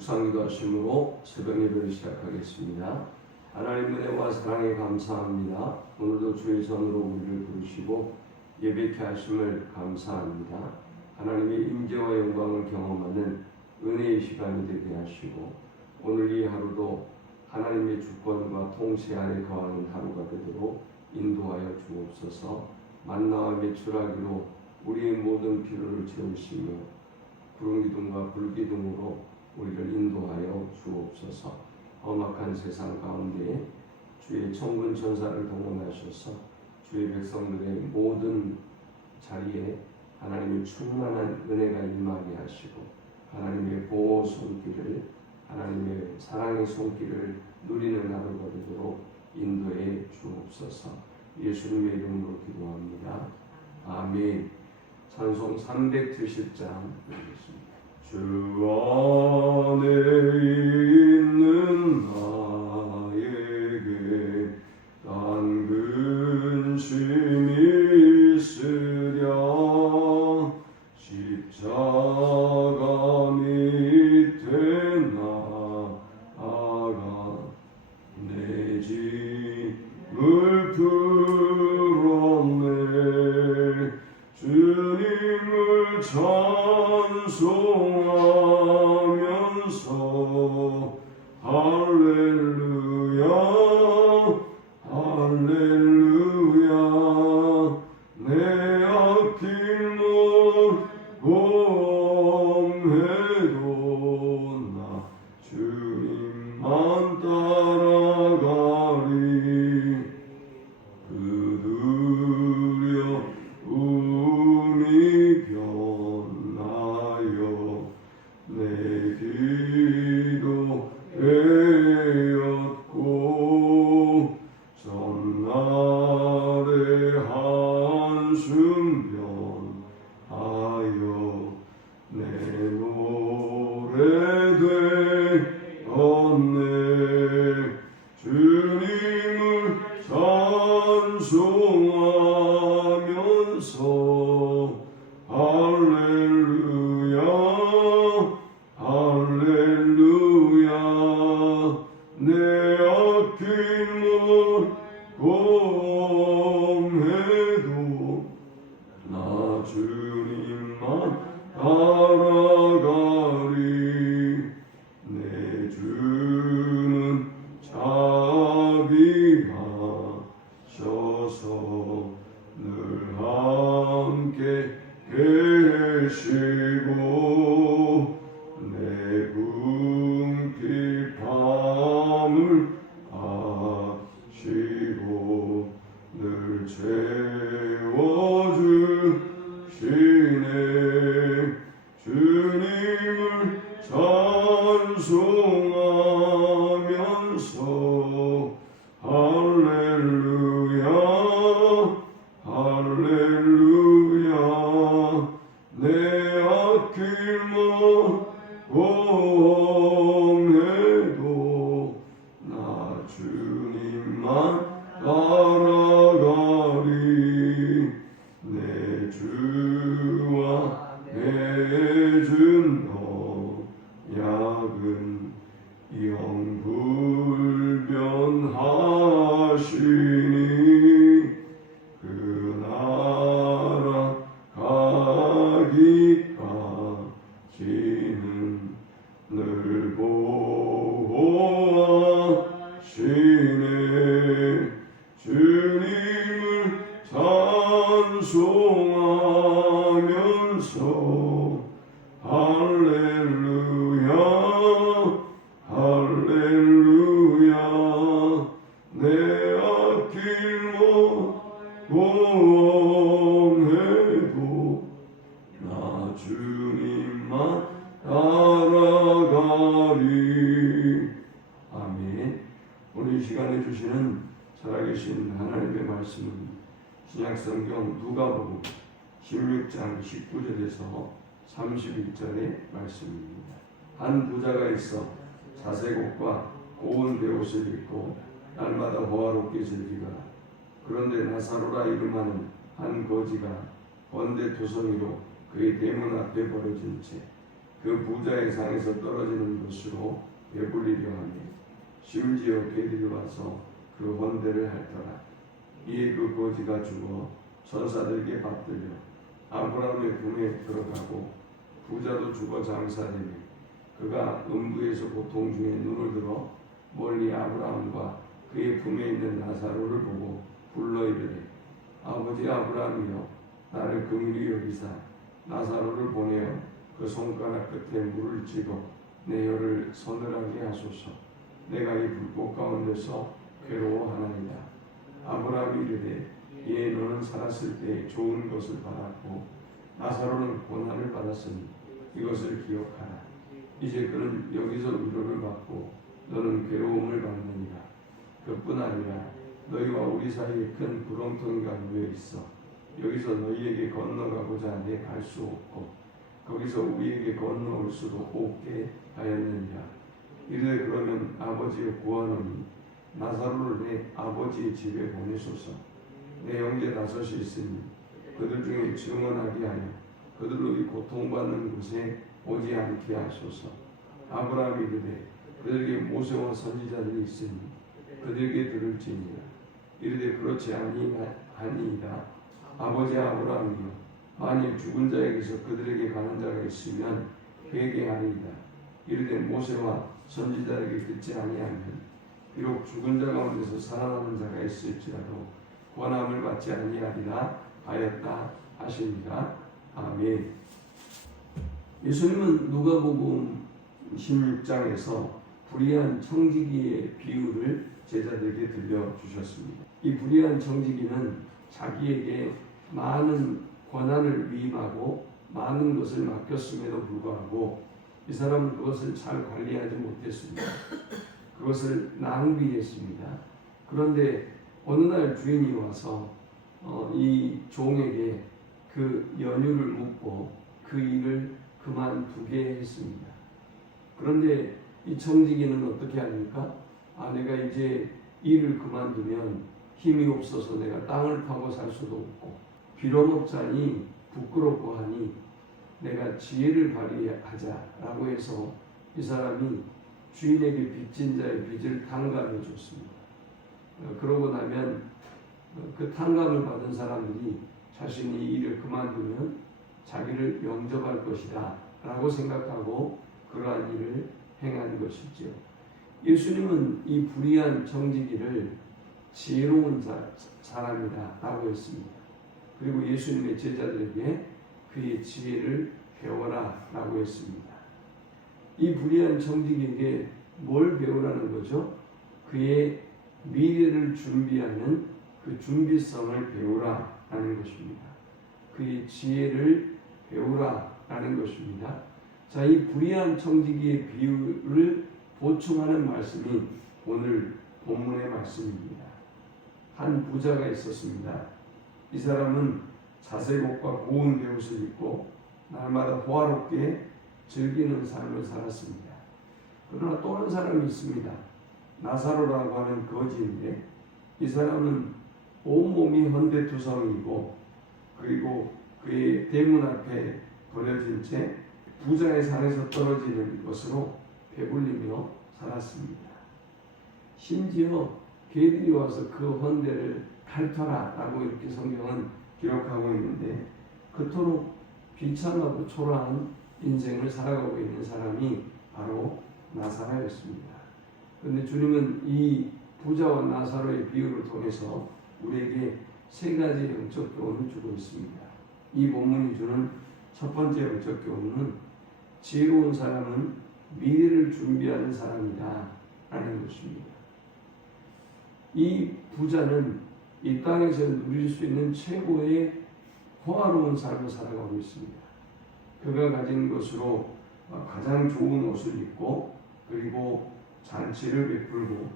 묵상기도 하심으로 새벽 예배를 시작하겠습니다. 하나님 은혜와 사랑에 감사합니다. 오늘도 주의 손으로 우리를 부르시고 예배케 하심을 감사합니다. 하나님의 임재와 영광을 경험하는 은혜의 시간이 되게 하시고 오늘 이 하루도 하나님의 주권과 통치 안에 거하는 하루가 되도록 인도하여 주옵소서. 만나와 매출하기로 우리의 모든 필요를 채우시며 구름 기둥과 불 기둥으로 우리를 인도하여 주옵소서. 험악한 세상 가운데 주의 천군 천사를 동원하셔서 주의 백성들의 모든 자리에 하나님의 충만한 은혜가 임하게 하시고 하나님의 보호 손길을, 하나님의 사랑의 손길을 누리는 하루가 되도록 인도해 주옵소서. 예수님의 이름으로 기도합니다. 아멘. 찬송 370장 읽겠습니다. 주 안에 있는 나에게 단 근심이 있으랴. 십자가 밑에 나아가 내 짐을 풀었네. 주님을 찬송하면서 할렐루야 할렐루야. 내 아낄 몸해도 나 주님만 따라가리. 두려움이 변하여 내 기도되었고 전날의 한숨 변하여 내 노래 되었네. 주님을 찬송하면서 할렐루야 할렐루야. 내 아낀 몸해도 나 주님만 따라가리. 내 주는 자비하셔서 늘 함께 계시고 내 굶길 밤을 아시고 늘 채워주시네. 주님을 찬송하면서 할렐루야 할렐루야. 내 아낄 몸해도 나 주님만 따라가리. 내 주와 맺은 언약은 영불변하시니 그 나라 가기까지는 늘 보호하시네. 주님을 찬송하면서 할렐루야 할렐루야. 내 아낄 몸해도 나 주님만 따라가리. 아멘. 오늘 이 시간에 주시는 살아계신 하나님의 말씀은 신약성경 누가복음 16장 19절에서 31절의 말씀입니다. 한 부자가 있어 자색옷과 고운 베옷을 입고 날마다 호화롭게 즐기더라. 그런데 나사로라 이름하는 한 거지가 번대 투성이로 그의 대문 앞에 버려진 채 그 부자의 상에서 떨어지는 것으로 배불리려 하며 심지어 괴들이 와서 그 헌대를 핥더라. 이에 그 거지가 죽어 천사들에게 받들려 아브라함의 품에 들어가고 부자도 죽어 장사되며 그가 음부에서 고통 중에 눈을 들어 멀리 아브라함과 그의 품에 있는 나사로를 보고 불러 이르되 아버지 아브라함이여 나를 긍휼히 여기사 나사로를 보내어 그 손가락 끝에 물을 쥐고 내 혀를 서늘하게 하소서. 내가 이 불꽃 가운데서 괴로워하나이다. 아브라함이 이르되 이에 너는 살았을 때 좋은 것을 받았고 나사로는 고난을 받았으니 이것을 기억하라. 이제 그는 여기서 위로를 받고 너는 괴로움을 받느니라. 그뿐 아니라 너희와 우리 사이에 큰 구렁텅이가 놓여 있어 여기서 너희에게 건너가고자 하되 갈 수 없고 거기서 우리에게 건너올 수도 없게 하였느니라. 이르되 그러면 아버지의 구하노니 나사로를 내 아버지의 집에 보내소서. 내 형제 다섯이 있으니 그들 중에 증언하게 하여 그들로 이 고통받는 곳에 오지 않게 하소서. 아브라함이 이르되 그들에게 모세와 선지자들이 있으니 그들에게 들을지니라. 이르되 그렇지 아니이다. 아버지 아브라함이여 만일 죽은 자에게서 그들에게 가는 자가 있으면 회개하리이다. 이르되 모세와 선지자에게 듣지 아니하면 비록 죽은 자 가운데서 살아나는 자가 있을지라도 권함을 받지 아니하리라 하였다 하십니다. 아멘. 예수님은 누가복음 16장에서 불의한 청지기의 비유를 제자들에게 들려주셨습니다. 이 불의한 청지기는 자기에게 많은 권한을 위임하고 많은 것을 맡겼음에도 불구하고 이 사람은 그것을 잘 관리하지 못했습니다. 그것을 낭비했습니다. 그런데 어느 날 주인이 와서 이 종에게 그 연유를 묻고 그 일을 그만두게 했습니다. 그런데 이 청지기는 어떻게 합니까? 내가 이제 일을 그만두면 힘이 없어서 내가 땅을 파고 살 수도 없고 빌어먹자니 부끄럽고 하니 내가 지혜를 발휘하자라고 해서 이 사람이 주인에게 빚진 자의 빚을 탕감해 줬습니다. 그러고 나면 그 탕감을 받은 사람들이 자신이 일을 그만두면 자기를 영접할 것이다 라고 생각하고 그러한 일을 행한 것이죠. 예수님은 이 불의한 청지기를 지혜로운 사람이다 라고 했습니다. 그리고 예수님의 제자들에게 그의 지혜를 배워라 라고 했습니다. 이 불의한 청지기에게 뭘 배우라는 거죠? 그의 미래를 준비하는 그 준비성을 배우라 라는 것입니다. 그의 지혜를 배우라 라는 것입니다. 자, 이 불의한 청지기의 비유를 보충하는 말씀이 오늘 본문의 말씀입니다. 한 부자가 있었습니다. 이 사람은 자색옷과 고운 베옷을 입고 날마다 호화롭게 즐기는 삶을 살았습니다. 그러나 또 한 사람이 있습니다. 나사로라고 하는 거지인데 이 사람은 온몸이 헌대투성이고 그리고 그의 대문 앞에 버려진 채 부자의 산에서 떨어지는 것으로 배불리며 살았습니다. 심지어 개들이 와서 그 헌대를 핥아라 라고 이렇게 성경은 기록하고 있는데 그토록 비참하고 초라한 인생을 살아가고 있는 사람이 바로 나사로였습니다. 그런데 주님은 이 부자와 나사로의 비유를 통해서 우리에게 세 가지 영적 교훈을 주고 있습니다. 이 본문이 주는 첫 번째 영적 교훈은 지혜로운 사람은 미래를 준비하는 사람이다 라는 것입니다. 이 부자는 이 땅에서 누릴 수 있는 최고의 호화로운 삶을 살아가고 있습니다. 그가 가진 것으로 가장 좋은 옷을 입고 그리고 잔치를 베풀고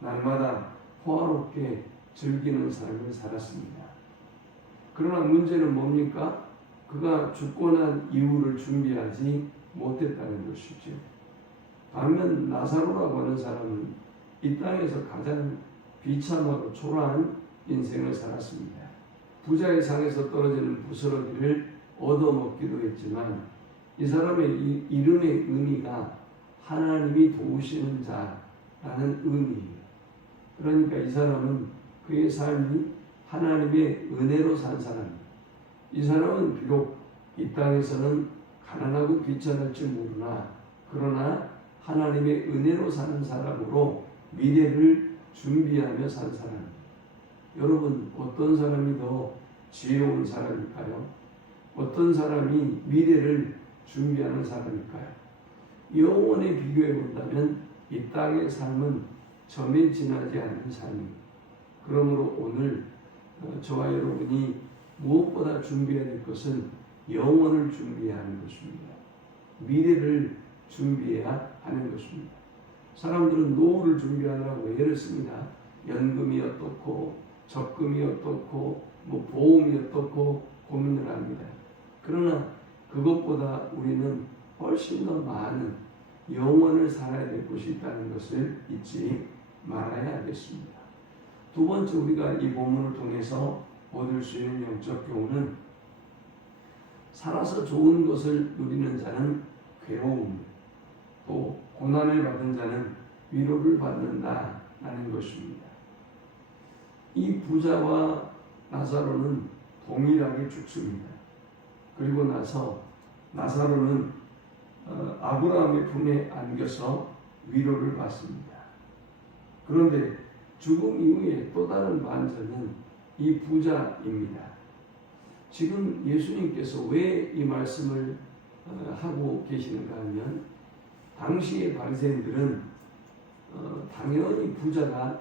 날마다 호화롭게 즐기는 삶을 살았습니다. 그러나 문제는 뭡니까? 그가 죽고 난 이후를 준비하지 못했다는 것이죠. 반면 나사로라고 하는 사람은 이 땅에서 가장 비참하고 초라한 인생을 살았습니다. 부자의 상에서 떨어지는 부스러기를 얻어먹기도 했지만 이 사람의 이름의 의미가 하나님이 도우시는 자라는 의미예요. 그러니까 이 사람은 그의 삶이 하나님의 은혜로 산 사람이에요. 이 사람은 비록 이 땅에서는 가난하고 비천할지 모르나 그러나 하나님의 은혜로 사는 사람으로 미래를 준비하며 산 사람이에요. 여러분, 어떤 사람이 더 지혜로운 사람일까요? 어떤 사람이 미래를 준비하는 사람일까요? 영원에 비교해 본다면 이 땅의 삶은 점에 지나지 않는 삶입니다. 그러므로 오늘 저와 여러분이 무엇보다 준비해야 될 것은 영원을 준비해야 하는 것입니다. 미래를 준비해야 하는 것입니다. 사람들은 노후를 준비하느라고 애를 씁니다. 연금이 어떻고 적금이 어떻고 보험이 어떻고 고민을 합니다. 그러나 그것보다 우리는 훨씬 더 많은 영원을 살아야 될 것이 있다는 것을 잊지 말아야 하겠습니다. 두 번째, 우리가 이 본문을 통해서 얻을 수 있는 영적 교훈은 살아서 좋은 것을 누리는 자는 괴로움, 또 고난을 받은 자는 위로를 받는다라는 것입니다. 이 부자와 나사로는 동일하게 죽습니다. 그리고 나서 나사로는 아브라함의 품에 안겨서 위로를 받습니다. 그런데 죽음 이후에 또 다른 반전은 이 부자입니다. 지금 예수님께서 왜 이 말씀을 하고 계시는가 하면 당시의 바리새인들은 당연히 부자가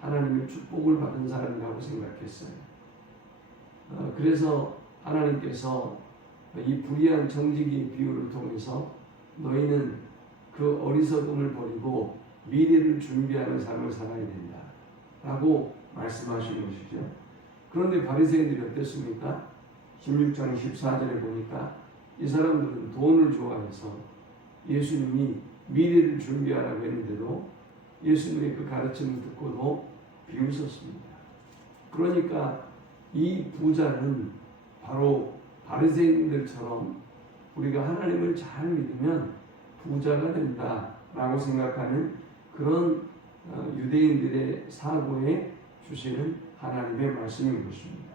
하나님의 축복을 받은 사람이라고 생각했어요. 그래서 하나님께서 이 불의한 정직의 비유를 통해서 너희는 그 어리석음을 버리고 미래를 준비하는 삶을 살아야 된다 라고 말씀하신 것이죠. 그런데 바리새인들이 어땠습니까? 16장 14절에 보니까 이 사람들은 돈을 좋아해서 예수님이 미래를 준비하라고 했는데도 예수님의 그 가르침을 듣고도 비웃었습니다. 그러니까 이 부자는 바로 바리새인들처럼 우리가 하나님을 잘 믿으면 부자가 된다라고 생각하는 그런 유대인들의 사고에 주시는 하나님의 말씀인 것입니다.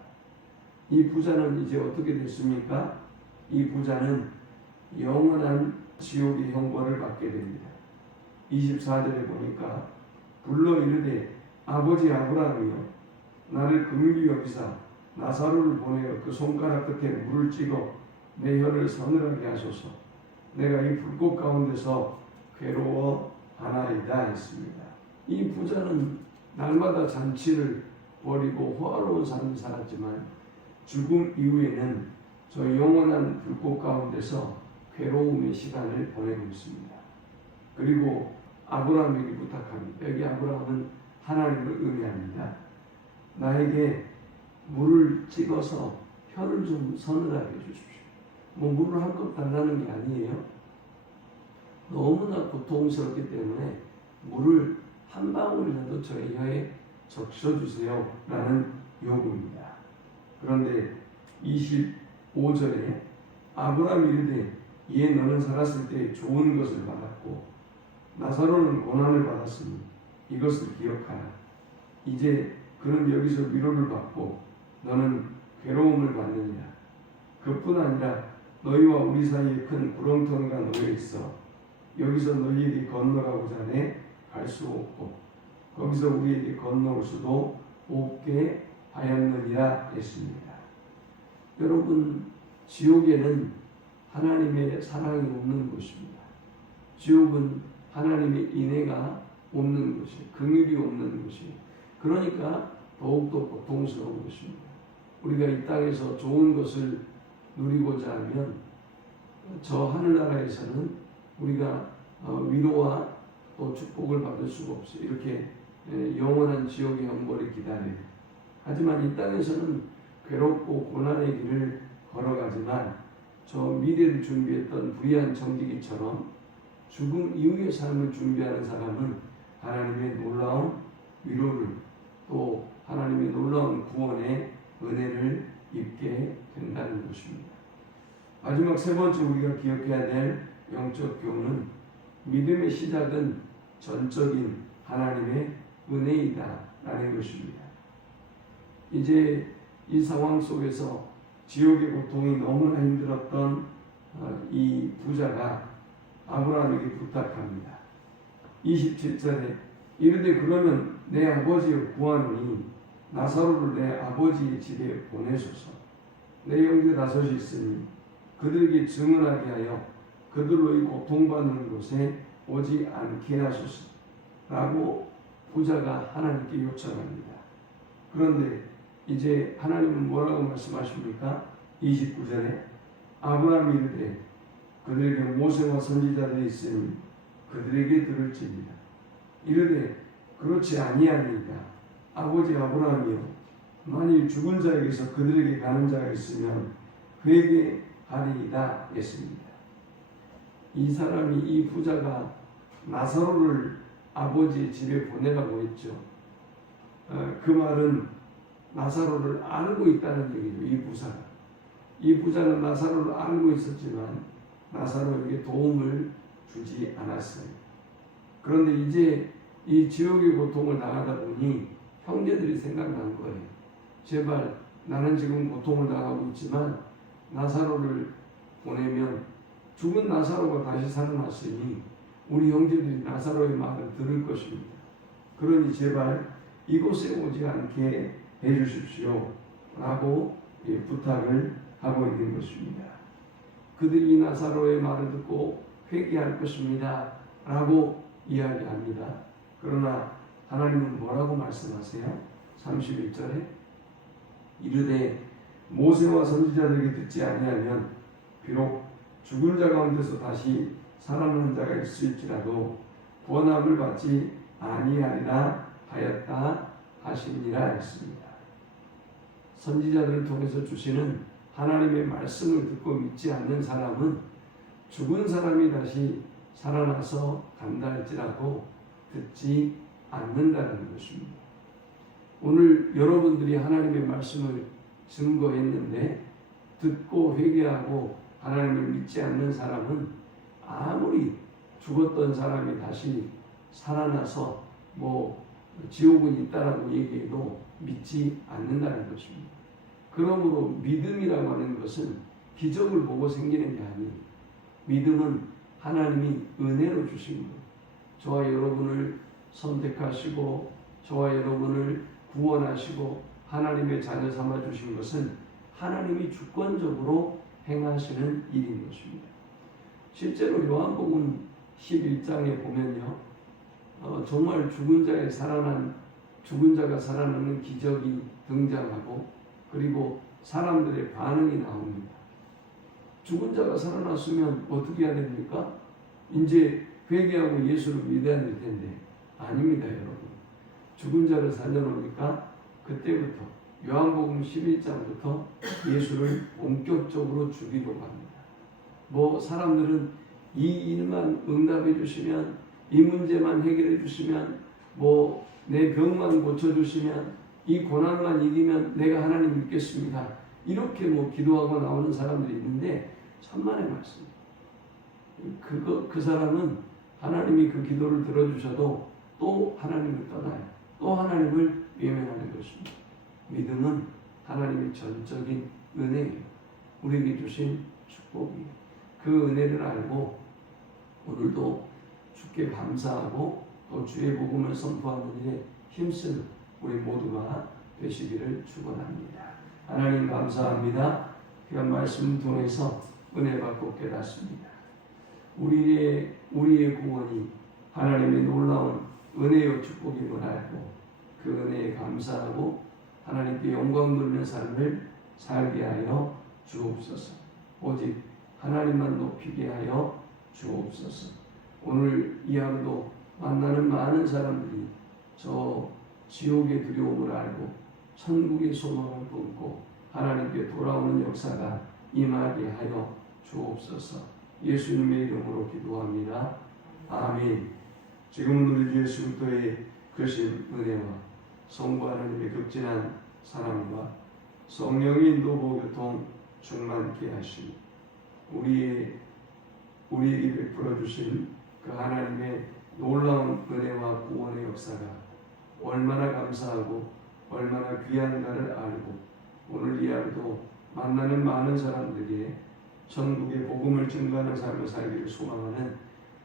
이 부자는 이제 어떻게 됐습니까? 이 부자는 영원한 지옥의 형벌을 받게 됩니다. 24절에 보니까 불러 이르되 아버지 아브라함이여 나를 긍휼히 여기사 나사로를 보내어 그 손가락 끝에 물을 찍어 내 혀를 서늘하게 하소서. 내가 이 불꽃 가운데서 괴로워하나이다 했습니다. 이 부자는 날마다 잔치를 벌이고 호화로운 삶을 살았지만 죽음 이후에는 저 영원한 불꽃 가운데서 괴로움의 시간을 보내고 있습니다. 그리고 아브라함에게 부탁합니다. 여기 아브라함은 하나님을 의미합니다. 나에게 물을 찍어서 혀를 좀 서늘하게 해주십시오. 물을 한컵 달라는 게 아니에요. 너무나 고통스럽기 때문에 물을 한 방울이라도 저의 혀에 적셔주세요 라는 요구입니다. 그런데 25절에 아브라함이 이르되 이에 너는 살았을 때 좋은 것을 받았고 나사로는 고난을 받았으니 이것을 기억하라. 이제 그는 여기서 위로를 받고 너는 괴로움을 받느니라. 그뿐 아니라 너희와 우리 사이에 큰 구렁텅이가 놓여 있어 여기서 너희에게 건너가고자 하네 갈 수 없고 거기서 우리에게 건너올 수도 없게 하였느니라 했습니다. 여러분, 지옥에는 하나님의 사랑이 없는 곳입니다. 지옥은 하나님의 인애가 없는 곳이에요. 긍휼이 없는 곳이에요. 그러니까 더욱더 고통스러운 것입니다. 우리가 이 땅에서 좋은 것을 누리고자 하면 저 하늘나라에서는 우리가 위로와 또 축복을 받을 수가 없어요. 이렇게 영원한 지옥의 형벌이 기다려요. 하지만 이 땅에서는 괴롭고 고난의 길을 걸어가지만 저 미래를 준비했던 불의한 정직이처럼 죽음 이후의 삶을 준비하는 사람은 하나님의 놀라운 위로를 또 하나님의 놀라운 구원의 은혜를 입게 된다는 것입니다. 마지막 세 번째 우리가 기억해야 될 영적 교훈은 믿음의 시작은 전적인 하나님의 은혜이다 라는 것입니다. 이제 이 상황 속에서 지옥의 고통이 너무나 힘들었던 이 부자가 아브라함에게 부탁합니다. 27절에 이르되 그러면 내 아버지의 구하노니 나사로를 내 아버지의 집에 보내소서. 내 형제 다섯이 있으니 그들에게 증언하게 하여 그들로 이 고통받는 곳에 오지 않게 하소서 라고 부자가 하나님께 요청합니다. 그런데 이제 하나님은 뭐라고 말씀하십니까? 29절에 아브라함이 이르되 그들에게 모세와 선지자들이 있으니 그들에게 들을지니라. 이르되 그렇지 아니하니이다. 아버지 아브라함이여 만일 죽은 자에게서 그들에게 가는 자가 있으면 그에게 하리이다 했습니다. 이 사람이 이 부자가 나사로를 아버지의 집에 보내라고 했죠. 그 말은 나사로를 알고 있다는 얘기죠. 이 부자가. 이 부자는 나사로를 알고 있었지만 나사로에게 도움을 주지 않았어요. 그런데 이제 이 지옥의 고통을 당하다 보니 형제들이 생각난 거예요. 제발 나는 지금 고통을 당하고 있지만 나사로를 보내면 죽은 나사로가 다시 살아났으니 우리 형제들이 나사로의 말을 들을 것입니다. 그러니 제발 이곳에 오지 않게 해주십시오 라고 부탁을 하고 있는 것입니다. 그들이 이 나사로의 말을 듣고 회개할 것입니다 라고 이야기합니다. 그러나 하나님은 뭐라고 말씀하세요? 31절에 이르되 모세와 선지자들에게 듣지 아니하면 비록 죽은 자 가운데서 다시 살아나는 자가 있을지라도 구원함을 받지 아니하리라 하였다 하시니라 했습니다. 선지자들을 통해서 주시는 하나님의 말씀을 듣고 믿지 않는 사람은 죽은 사람이 다시 살아나서 간다 할지라도 듣지 않는다는 것입니다. 오늘 여러분들이 하나님의 말씀을 증거했는데 듣고 회개하고 하나님을 믿지 않는 사람은 아무리 죽었던 사람이 다시 살아나서 지옥은 있다라고 얘기해도 믿지 않는다는 것입니다. 그러므로 믿음이라고 하는 것은 기적을 보고 생기는 게 아니에요. 믿음은 하나님이 은혜로 주신 거예요. 저와 여러분을 선택하시고 저와 여러분을 구원하시고 하나님의 자녀 삼아 주신 것은 하나님이 주권적으로 행하시는 일인 것입니다. 실제로 요한복음 11장에 보면요, 정말 죽은 자가 살아나는 기적이 등장하고 그리고 사람들의 반응이 나옵니다. 죽은 자가 살아났으면 어떻게 해야 됩니까? 이제 회개하고 예수를 믿어야 될 텐데 아닙니다, 여러분. 죽은 자를 살려놓으니까 그때부터 요한복음 11장부터 예수를 본격적으로 죽이려고 합니다. 사람들은 이 일만 응답해 주시면, 이 문제만 해결해 주시면, 내 병만 고쳐주시면, 이 고난만 이기면 내가 하나님 믿겠습니다. 이렇게 기도하고 나오는 사람들이 있는데 천만의 말씀. 그 사람은 하나님이 그 기도를 들어주셔도 또 하나님을 떠나요. 또 하나님을 외면하는 것입니다. 믿음은 하나님의 전적인 은혜예요. 우리에게 주신 축복이에요. 그 은혜를 알고 오늘도 주께 감사하고 또 주의 복음을 선포하는 일에 힘쓰는 우리 모두가 되시기를 축원합니다. 하나님 감사합니다. 그런 말씀 통해서 은혜 받고 깨닫습니다. 우리의 구원이 하나님의 놀라운 은혜요 축복임을 알고 그 은혜에 감사하고 하나님께 영광 돌리는 삶을 살게 하여 주옵소서. 오직 하나님만 높이게 하여 주옵소서. 오늘 이 하루도 만나는 많은 사람들이 저 지옥의 두려움을 알고 천국의 소망을 품고 하나님께 돌아오는 역사가 임하게 하여 주옵소서. 예수님의 이름으로 기도합니다. 아멘. 지금은 우리 예수 그리스도의 크신 은혜와 성부 하나님의 극진한 사랑과 성령의 인도 보교통 충만케 하시니 우리에게 베풀어 주신 그 하나님의 놀라운 은혜와 구원의 역사가 얼마나 감사하고 얼마나 귀한가를 알고 오늘 이 하루도 만나는 많은 사람들에게 천국의 복음을 증거하는 삶을 살기를 소망하는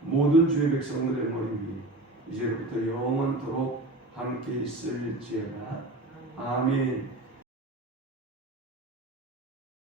모든 주의 백성들의 머리 위에 이제부터 영원토록 함께 있을지어다. 아멘.